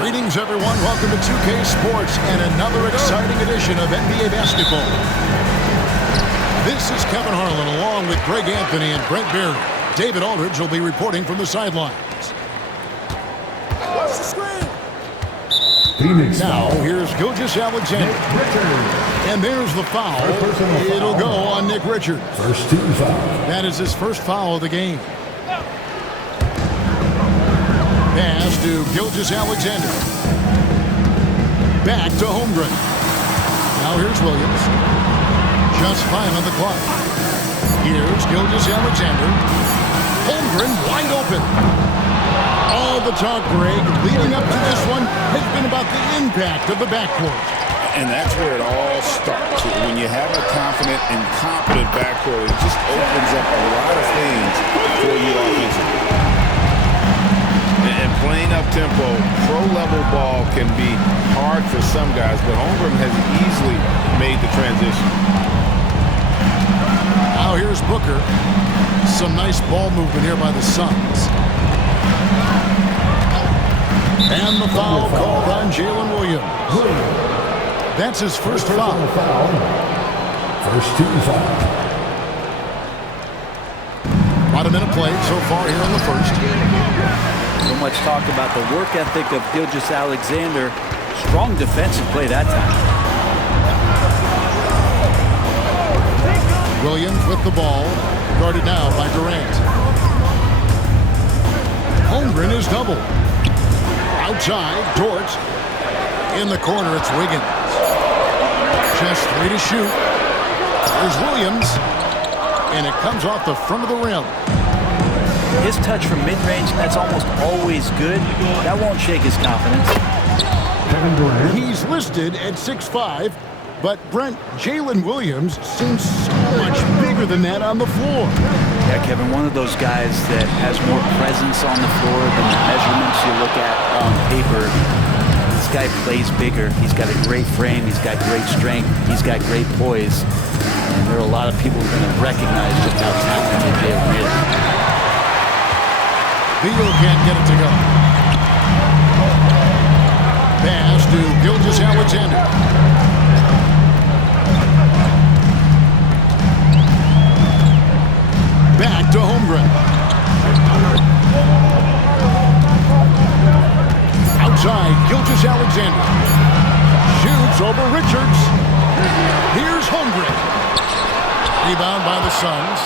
Greetings, everyone. Welcome to 2K Sports and another exciting edition of NBA basketball. This is Kevin Harlan along with Greg Anthony and Brent Barry. David Aldridge will be reporting from the sidelines. What's the screen? Phoenix now, foul. here's Gilgeous-Alexander. And there's the foul. It'll go on Nick Richards. First team foul. That is his first foul of the game. Pass to Gilgeous-Alexander. Back to Holmgren. Now here's Williams. Just 5 on the clock. Here's Gilgeous-Alexander. Holmgren wide open. All the talk, Greg, leading up to this one has been about the impact of the backcourt. And that's where it all starts. When you have a confident and competent backcourt, it just opens up a lot of things for you offensively. And playing up-tempo, pro-level ball can be hard for some guys, but Holmgren has easily made the transition. Now here's Booker. Some nice ball movement here by the Suns. And the foul called on Jalen Williams. That's his first foul. First team foul. About a minute played so far here in the first. So much talk about the work ethic of Gilgeous-Alexander. Strong defensive play that time. Williams with the ball. Guarded now by Durant. Holmgren is doubled. Outside, Dort. In the corner, it's Wiggins. Just 3 to shoot. There's Williams. And it comes off the front of the rim. His touch from mid-range, that's almost always good. That won't shake his confidence. Kevin Durant. He's listed at 6'5", but Brent, Jalen Williams seems so much bigger than that on the floor. Yeah, Kevin, one of those guys that has more presence on the floor than the measurements you look at on paper. This guy plays bigger. He's got a great frame. He's got great strength. He's got great poise. And there are a lot of people who are going to recognize just how talented Jalen is. Beal can't get it to go. Pass to Gilgeous-Alexander. Back to Holmgren. Outside, Gilgeous-Alexander. Shoots over Richards. Here's Holmgren. Rebound by the Suns.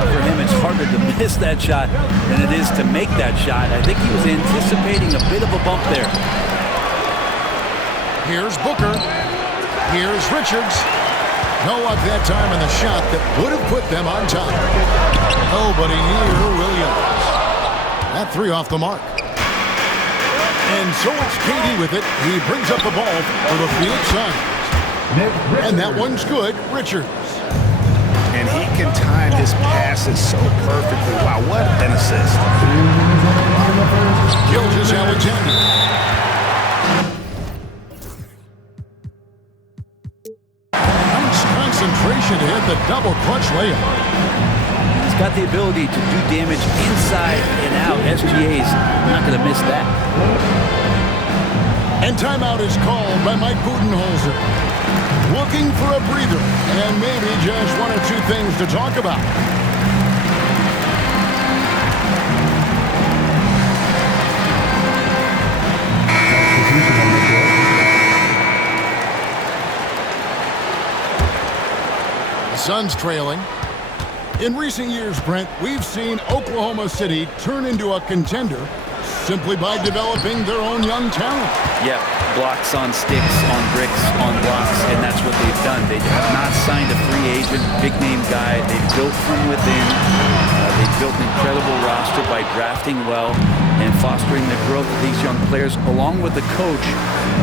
For him, it's harder to miss that shot than it is to make that shot. I think he was anticipating a bit of a bump there. Here's Booker. Here's Richards. No luck that time in the shot that would have put them on top. Nobody near Williams. That 3 off the mark. And so it's KD with it. He brings up the ball for the Phoenix Suns. And that one's good. Richards. And he can time his passes so perfectly. Wow, what an assist. Gilgeous-Alexander. Nice concentration to hit the double clutch layup. He's got the ability to do damage inside and out. SGA's not going to miss that. And timeout is called by Mike Budenholzer. Looking for a breather and maybe just 1 or 2 things to talk about. The Suns trailing. In recent years, Brent, we've seen Oklahoma City turn into a contender simply by developing their own young talent. Yep, blocks on sticks, on bricks, on blocks, and that's what they've done. They have not signed a free agent, big-name guy. They've built from within. They've built an incredible roster by drafting well and fostering the growth of these young players, along with the coach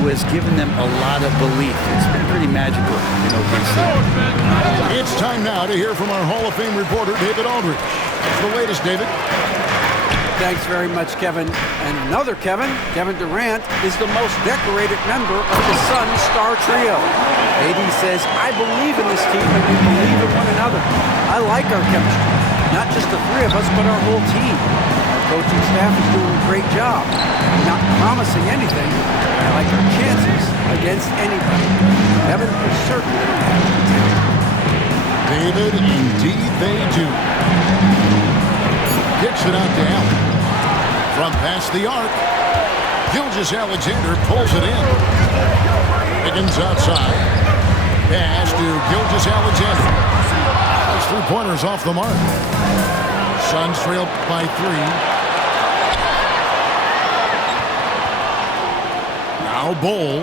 who has given them a lot of belief. It's been pretty magical in OKC. It's time now to hear from our Hall of Fame reporter, David Aldridge. What's the latest, David? Thanks very much, Kevin. And another Kevin, Kevin Durant, is the most decorated member of the Suns star trio. AD says, I believe in this team and we believe in one another. I like our chemistry. Not just the 3 of us, but our whole team. Our coaching staff is doing a great job. They're not promising anything. I like their chances against anybody. Kevin is certainly have the talent. David, indeed they do. Kicks it out to Allen. From past the arc, Gilgeous-Alexander pulls it in. Higgins outside. Pass to Gilgeous-Alexander. Those 3-pointers off the mark. Suns trail by 3. Now Bol.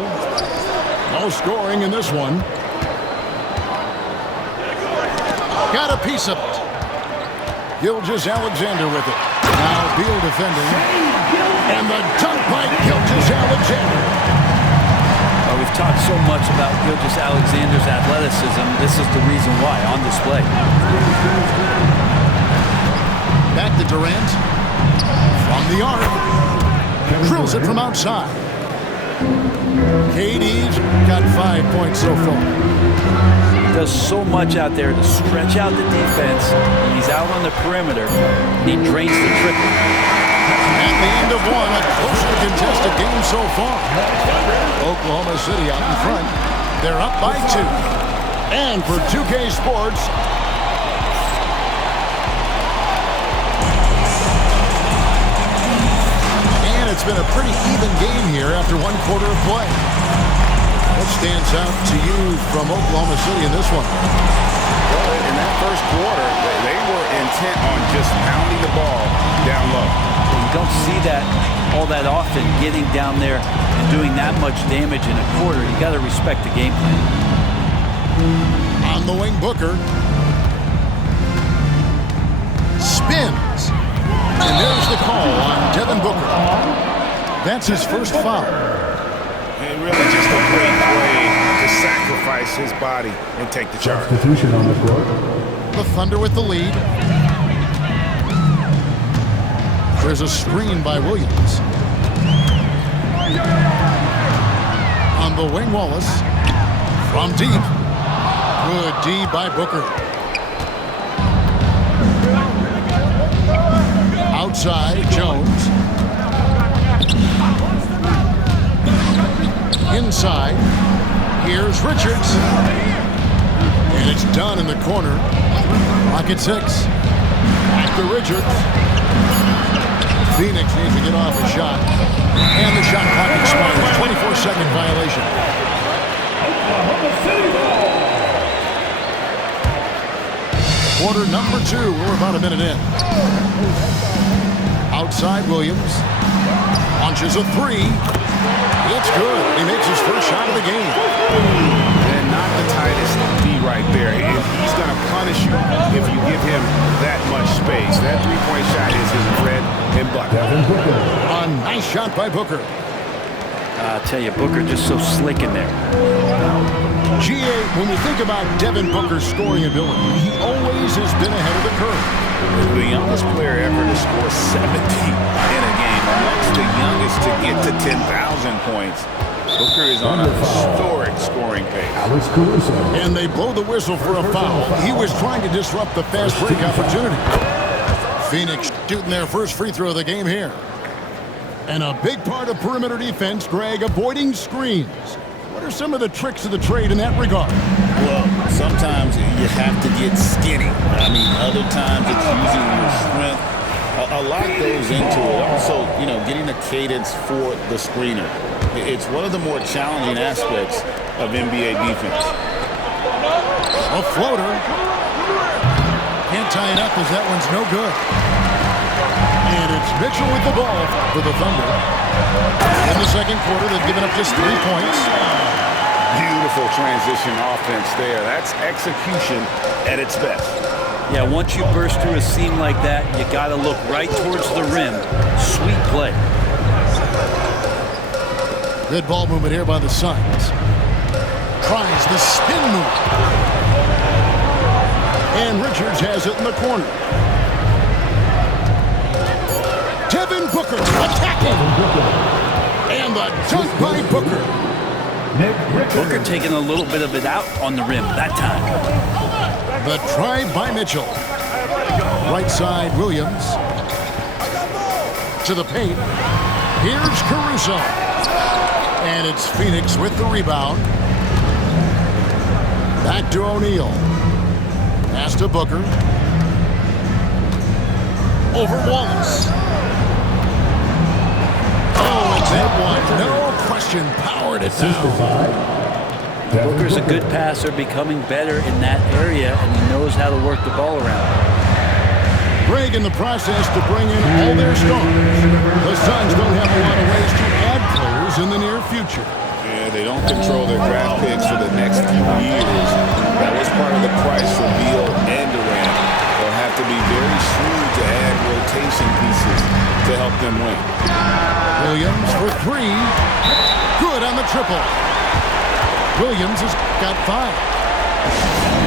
No scoring in this one. Got a piece of it. Gilgeous-Alexander with it. Now Beal defending. And the dunk by Gilgeous-Alexander. We've talked so much about Gilgeous-Alexander's athleticism. This is the reason why, on display. Back to Durant. From the arc. Drills it from outside. KD's got 5 points so far. He does so much out there to stretch out the defense. When he's out on the perimeter, he drains the triple. At the end of one, a closely contested game so far. Oklahoma City out in front. They're up by 2. And for 2K Sports, and it's been a pretty even game here after 1 quarter of play. What stands out to you from Oklahoma City in this one? Well, in that first quarter, they were intent on just pounding the ball down low. You don't see that all that often, getting down there and doing that much damage in a quarter. You got to respect the game plan. On the wing, Booker. Spins. And there's the call on Devin Booker. That's his first foul. And really just a great play to sacrifice his body and take the charge. Substitution on the court. The Thunder with the lead. There's a screen by Williams. On the wing, Wallace. From deep. Good D by Booker. Outside, Jones. Inside. Here's Richards. And it's done in the corner. Rocket 6. Back to Richards. Phoenix needs to get off a shot. And the shot clock expires. 24-second violation. Quarter number 2. We're about a minute in. Outside Williams. Launches a 3. It's good. He makes his first shot of the game. And not the tightest D right there. He's going to punish you if you give him that much space. That 3-point shot is his bread and butter. A nice shot by Booker. I tell you, Booker just so slick in there. GA, when we think about Devin Booker's scoring ability, he always has been ahead of the curve. The youngest player ever to score 70 in a game, amongst the youngest to get to 10,000 points. Booker is on a historic scoring pace. Alex Caruso. And they blow the whistle for a foul. He was trying to disrupt the fast break opportunity. Phoenix shooting their first free throw of the game here. And a big part of perimeter defense, Greg, avoiding screens. What are some of the tricks of the trade in that regard? Well, sometimes you have to get skinny. I mean, other times it's using your strength. A lot goes into it. Also, getting a cadence for the screener. It's one of the more challenging aspects of NBA defense. A floater. Can't tie it up as that one's no good. And it's Mitchell with the ball for the Thunder. In the second quarter, they've given up just 3 points. Beautiful transition offense there. That's execution at its best. Yeah, once you burst through a seam like that, you got to look right towards the rim. Sweet play. Good ball movement here by the Suns. Tries the spin move. And Richards has it in the corner. Devin Booker attacking. And the dunk by Booker. Booker taking a little bit of it out on the rim that time. The try by Mitchell. Right side, Williams. to the paint. Here's Caruso. And it's Phoenix with the rebound. Back to O'Neal. Pass to Booker. Over Wallace. Oh, and that one, no question, powered it down. Booker's a good passer, becoming better in that area, and he knows how to work the ball around. Greg in the process to bring in all their stars. The Suns don't have a lot of ways to add players in the near future. Yeah, they don't control their draft picks for the next few years. That was part of the price for Beal and Durant. They'll have to be very shrewd to add rotation pieces to help them win. Williams for three. Good on the triple. Williams has got 5.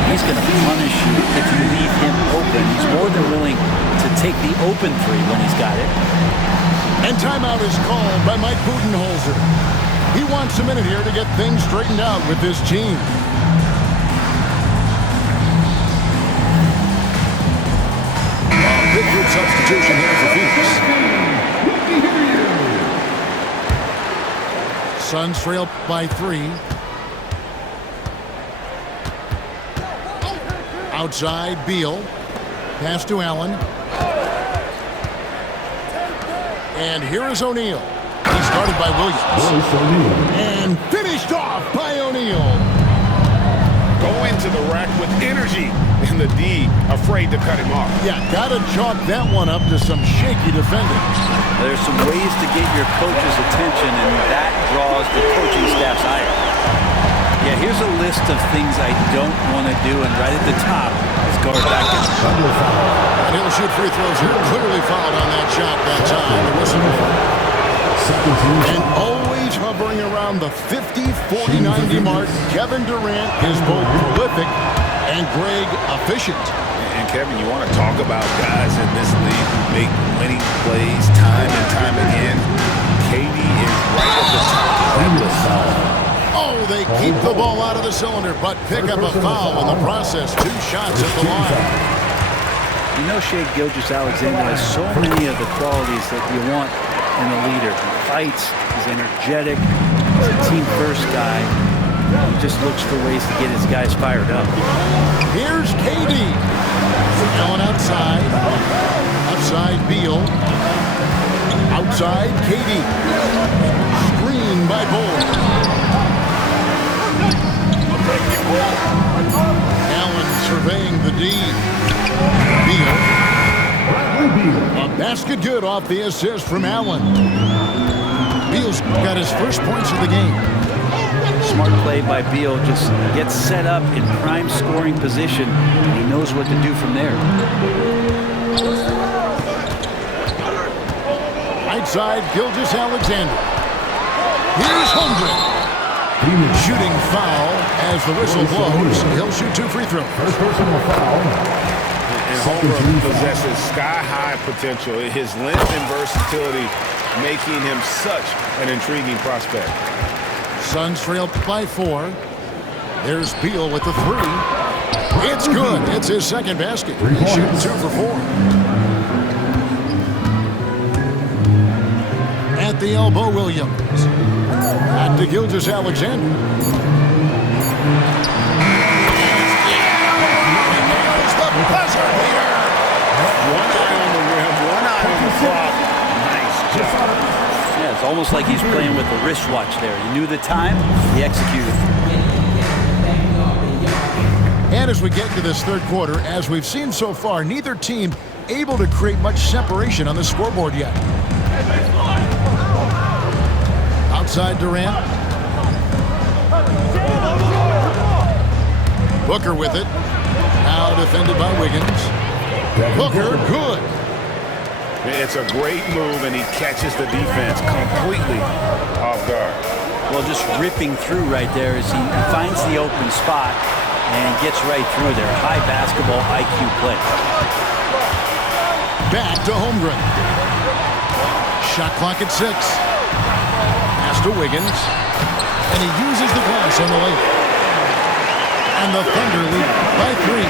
He's going to punish you if you leave him open. He's more than willing to take the open three when he's got it. And timeout is called by Mike Budenholzer. He wants a minute here to get things straightened out with this team. Big group substitution here for Phoenix. Suns trail by 3. Outside, Beal. Pass to Allen. And here is O'Neal. He started by Williams. And finished off by O'Neal. Go into the rack with energy. And the D afraid to cut him off. Yeah, gotta chalk that one up to some shaky defending. There's some ways to get your coach's attention, and that draws the coaching staff's ire. Yeah, here's a list of things I don't want to do, and right at the top is guard back in. And he'll shoot free throws here. Clearly fouled on that shot that time. The whistle. And always hovering around the 50, 40, 90 mark. Kevin Durant is both prolific and Greg efficient. And Kevin, you want to talk about guys in this league who make winning plays time and time again. KD is right at the top of that list. Oh, they keep the ball out of the cylinder, but pick up a foul in the process. 2 shots at the line. You know, Shai Gilgeous-Alexander has so many of the qualities that you want in a leader. He fights, he's energetic, he's a team-first guy. He just looks for ways to get his guys fired up. Here's KD. Allen outside. Outside Beal. Outside KD. Screen by Bull. Allen surveying the D. Beal. A basket good off the assist from Allen. Beal's got his first points of the game. Smart play by Beal, just gets set up in prime scoring position, and he knows what to do from there. Right side, Gilgeous-Alexander. Here's Holmgren. Shooting foul as the whistle blows. He'll shoot 2 free throws. First personal foul. And Holmgren possesses sky-high potential. His length and versatility making him such an intriguing prospect. Suns trail by 4. There's Beal with the 3. It's good. It's his second basket. He's shooting 2 for 4. At the elbow, Williams. Back to Gilgeous-Alexander. Nails the buzzer beater. One eye on the rim, one eye on the clock. Nice job. Yeah, it's almost like he's playing with the wristwatch there. He knew the time, he executed. And as we get to this third quarter, as we've seen so far, neither team able to create much separation on the scoreboard yet. Outside Durant. Booker with it. Now defended by Wiggins. Booker, good. It's a great move, and he catches the defense completely off guard. Well, just ripping through right there as he finds the open spot and gets right through there. High basketball IQ play. Back to Holmgren. Shot clock at 6. Pass to Wiggins. And he uses the glass on the layup. And the Thunder lead by 3.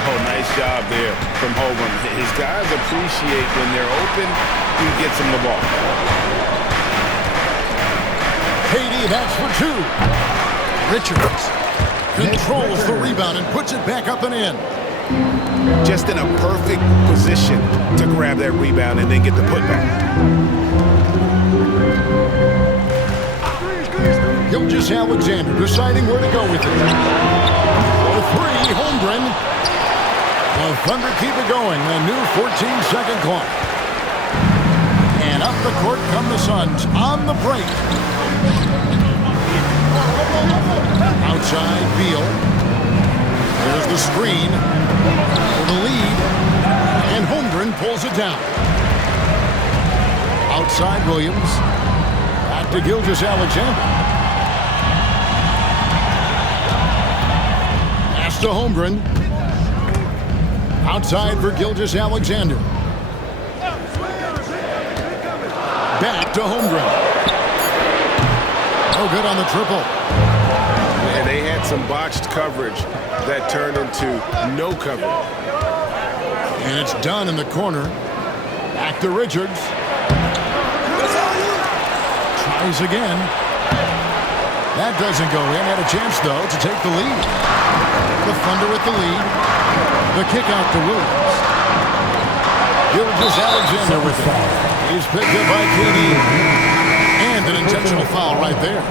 Oh, nice job there from Holmgren. His guys appreciate when they're open, he gets them the ball. KD, that's for two. Richards controls the rebound and puts it back up and in. Just in a perfect position to grab that rebound and then get the putback. Gilgeous-Alexander deciding where to go with it. For three, Holmgren. The Thunder keep it going. A new 14-second clock. And up the court come the Suns on the break. Outside, Beal. There's the screen for the lead. And Holmgren pulls it down. Outside, Williams. Back to Gilgeous-Alexander. Pass to Holmgren. Outside for Gilgeous-Alexander. Back to Holmgren. No good on the triple. And they had some botched coverage that turned into no coverage. And it's done in the corner. Back to Richards. Tries again. That doesn't go in. Had a chance, though, to take the lead. The Thunder with the lead. The kick out to Williams. Gilgeous-Alexander with it. He's picked up by KD. And an intentional foul right there.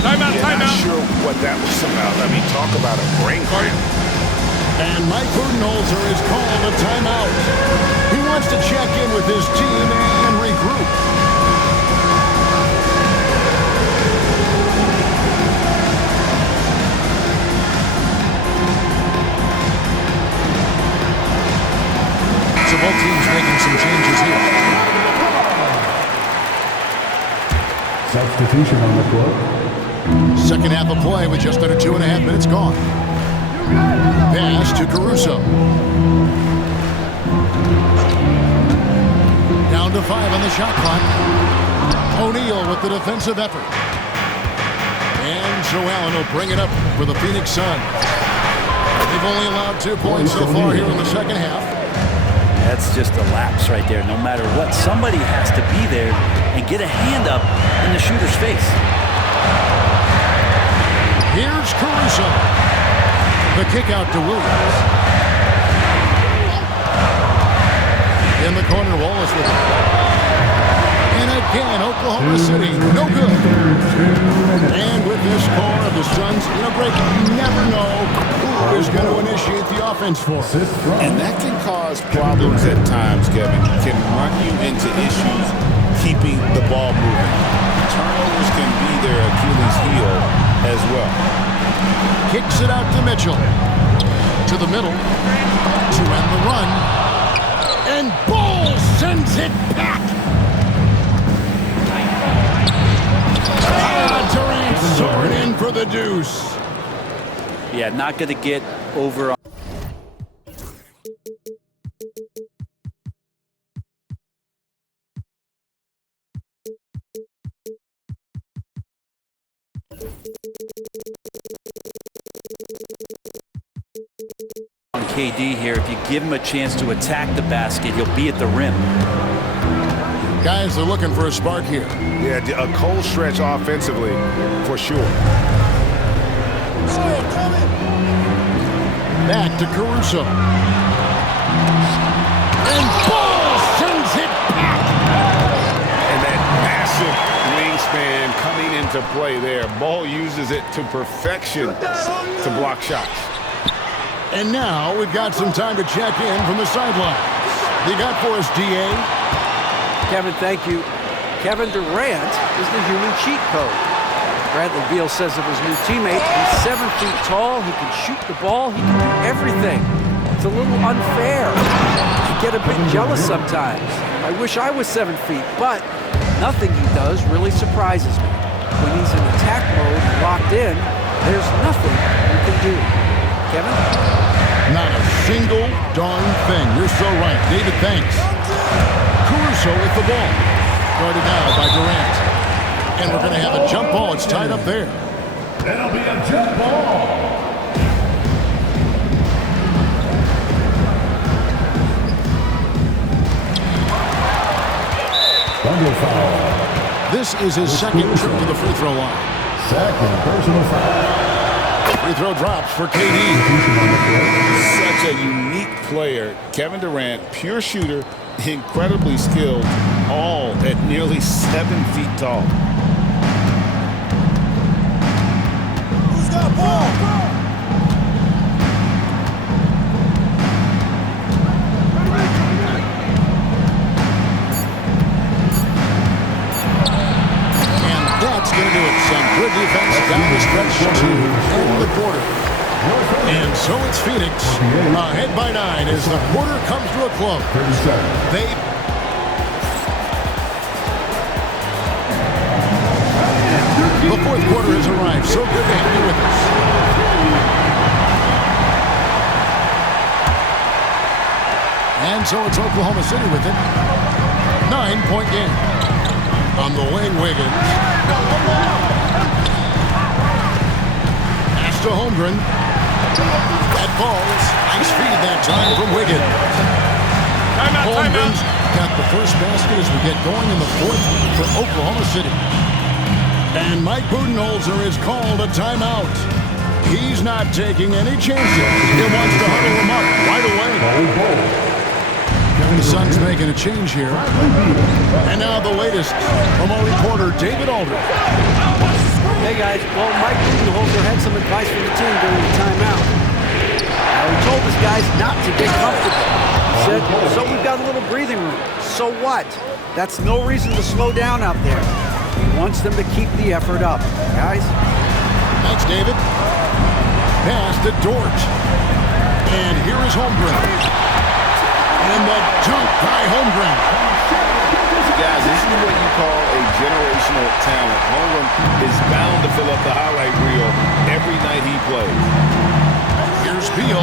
Timeout, timeout. Not sure what that was about. I mean, talk about a brain cramp. And Mike Budenholzer is called a timeout. He wants to check in with his team and regroup. So both teams making some changes here. Substitution on the court. Second half of play with just under 2.5 minutes gone. Pass to Caruso. Down to 5 on the shot clock. O'Neal with the defensive effort. And Joe Allen will bring it up for the Phoenix Suns. They've only allowed 2 points so far here in the second half. That's just a lapse right there. No matter what, somebody has to be there and get a hand up in the shooter's face. Here's Caruso. The kick out to Williams. In the corner, Wallace with it. And again, Oklahoma City, no good. And with this score of the Suns in a break, you never know who is going to initiate the offense for. And that can cause problems at times, Kevin. Can run you into issues keeping the ball moving. Turnovers can be their Achilles heel as well. Kicks it out to Mitchell. To the middle. To end the run. And Ball sends it back. Durant soaring in for the deuce. Yeah, not going to get over. On KD here, if you give him a chance to attack the basket, he'll be at the rim. Guys, they're looking for a spark here. Yeah, a cold stretch offensively, for sure. Back to Caruso. And Ball sends it back. And that massive wingspan coming into play there. Ball uses it to perfection to block shots. And now we've got some time to check in from the sidelines. You got for us, D.A.? Kevin, thank you. Kevin Durant is the human cheat code. Bradley Beal says of his new teammate, he's 7 feet tall, he can shoot the ball, he can do everything. It's a little unfair. I get a bit jealous sometimes. I wish I was 7 feet, but nothing he does really surprises me. When he's in attack mode and locked in, there's nothing you can do. Kevin? Not a single darn thing. You're so right. David, thanks. Caruso with the ball. Guarded now by Durant. And we're going to have a jump ball. It's tied up there. That'll be a jump ball. This is his second trip to the free throw line. Second personal foul. Free throw drops for KD. Such a unique player. Kevin Durant, pure shooter, incredibly skilled, all at nearly 7 feet tall. Who's got ball? That's going to do it. Some good defense down the stretch to end the quarter. And so it's Phoenix ahead by 9 as the quarter comes to a close. 30 seconds. The fourth quarter has arrived. So good to have you with us. And so it's Oklahoma City with it. 9-point game. On the wing, Wiggins. Pass to Holmgren. That falls. Nice feed that time from Wiggins. Holmgren's got the first basket as we get going in the fourth for Oklahoma City. And Mike Budenholzer is called a timeout. He's not taking any chances. He wants to huddle him up right away. The Suns making a change here. And now the latest from our reporter, David Aldridge. Hey, guys. Well, Mike Budenholzer had some advice for the team during the timeout. Now, he told his guys not to get comfortable. He said, so we've got a little breathing room. So what? That's no reason to slow down out there. He wants them to keep the effort up. Guys? Thanks, David. Pass to Dort. And here is Holmgren. And the dunk by Holmgren. Guys, this is what you call a generational talent. Holmgren is bound to fill up the highlight reel every night he plays. Here's Beal.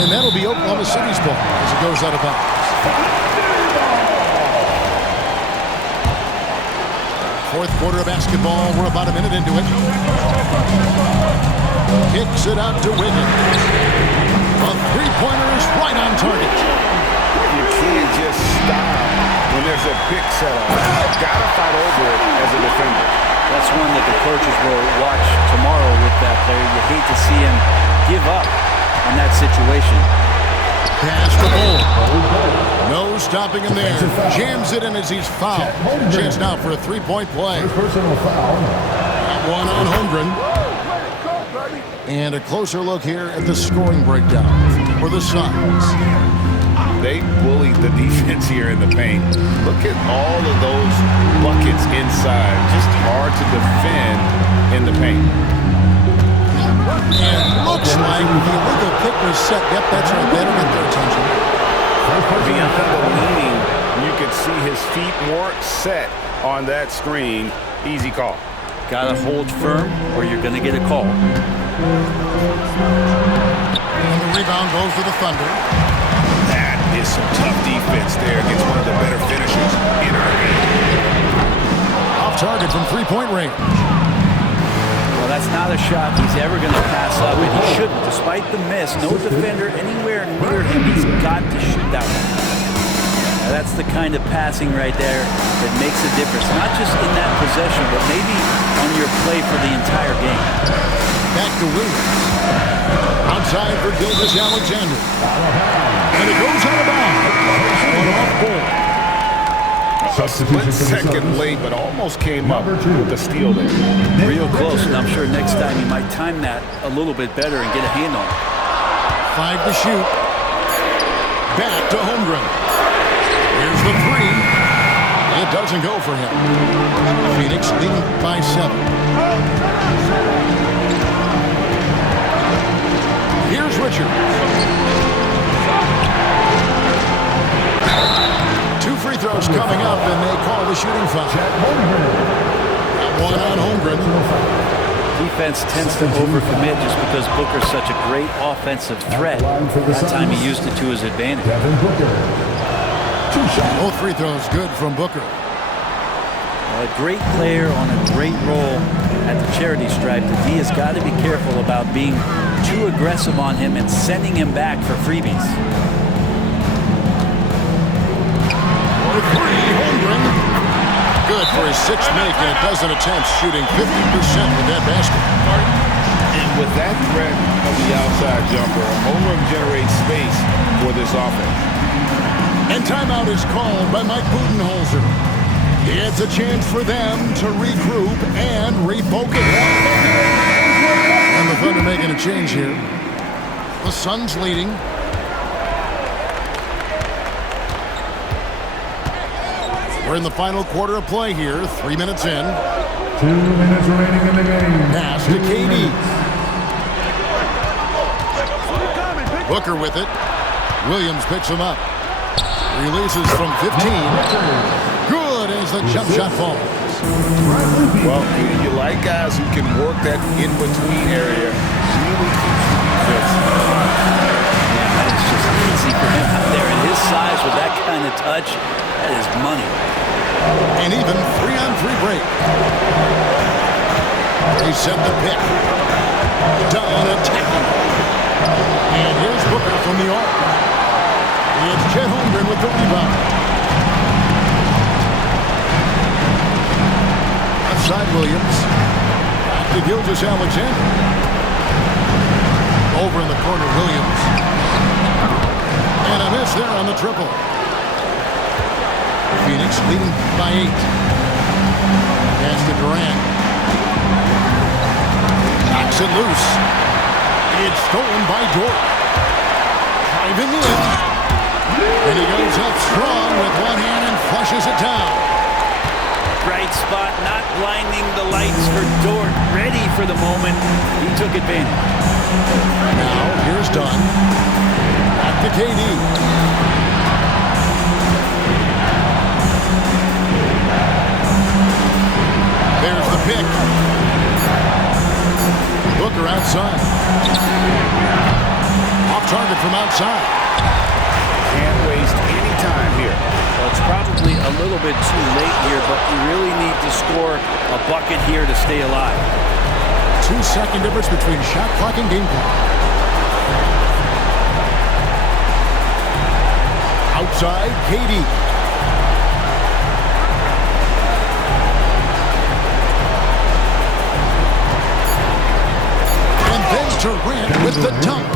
And that'll be Oklahoma City's ball as it goes out of bounds. Fourth quarter of basketball. We're about a minute into it. Kicks it out to Wiggins. A three-pointer is right on target. You can't just stop when there's a pick set up. You've got to fight over it as a defender. That's one that the coaches will watch tomorrow with that player. You hate to see him give up in that situation. Pass the ball. No stopping him there. Jams it in as he's fouled. Chance now for a three-point play. Personal foul. One on Holmgren. And a closer look here at the scoring breakdown for the Suns. They bullied the defense here in the paint. Look at all of those buckets inside. Just hard to defend in the paint. And looks like the illegal pick was set. Yep, that's right. That'll get their attention. Beyond the leaning, you could see his feet weren't set on that screen. Easy call. Got to hold firm or you're going to get a call. And the rebound goes to the Thunder. That is some tough defense there against one of the better finishers in our game. Off target from three-point range. Well, that's not a shot he's ever going to pass up, and he shouldn't. Despite the miss, no defender anywhere near him. He's got to shoot that one. Now, that's the kind of passing right there that makes a difference. Not just in that possession, but maybe on your play for the entire game. Back to Williams. Outside for Gilgeous-Alexander. And it goes out of bounds. One off ball. A split second late, but almost came up with the steal there. Real close, and I'm sure next time he might time that a little bit better and get a hand on it. 5 to shoot. Back to Holmgren. Here's the three. It doesn't go for him. Phoenix leading by 7. Here's Richards. 2 free throws coming up, and they call the shooting foul. One on Holmgren. Defense tends to overcommit just because Booker's such a great offensive threat. That time he used it to his advantage. Both free throws good from Booker. A great player on a great role at the charity stripe. The D has got to be careful about being too aggressive on him and sending him back for freebies. For 3, Holmgren. his sixth make in a dozen attempts, shooting 50% with that basket. And with that threat of the outside jumper, Holmgren generates space for this offense. And timeout is called by Mike Budenholzer. It's a chance for them to regroup and refocus. And the Thunder making a change here. The Suns leading. We're in the final quarter of play here. 3 minutes in. 2 minutes remaining in the game. Pass to KD. Booker with it. Williams picks him up. Releases from 15. Good as the jump shot falls. Well, you like guys who can work that in-between area. Really keeps the defense. Yeah, that is just easy for him out there. And his size with that kind of touch, that is money. An even 3-on-3 break. They set the pick. Dunn attacking. And here's Booker from the arc. It's Chet Holmgren with the rebound. Outside Williams. Back to Gilgeous-Alexander. Over in the corner, Williams. And a miss there on the triple. Phoenix leading by 8. Pass to Durant. Knocks it loose. It's stolen by Dort. Driving in. And he goes up strong with one hand and flushes it down. Bright spot, not blinding the lights for Dort. Ready for the moment. He took advantage. Now, here's Dunn. Back to KD. There's the pick. Booker outside. Off target from outside. Can't waste any time here. Well, it's probably a little bit too late here, but you really need to score a bucket here to stay alive. 2-second difference between shot clock and game clock. Outside, KD. And then Durant with the dunk.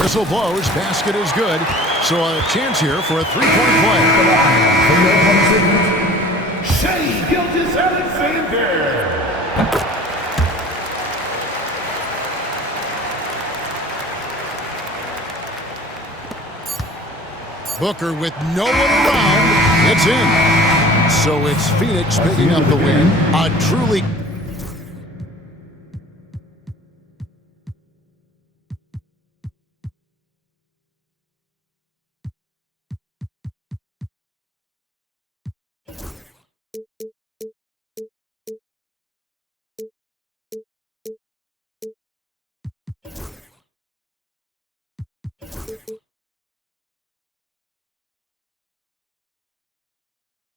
Whistle blows, basket is good. So a chance here for a three-point play. Shai Gilgeous-Alexander. Booker with no one around. It's in. So it's Phoenix picking up the win. A truly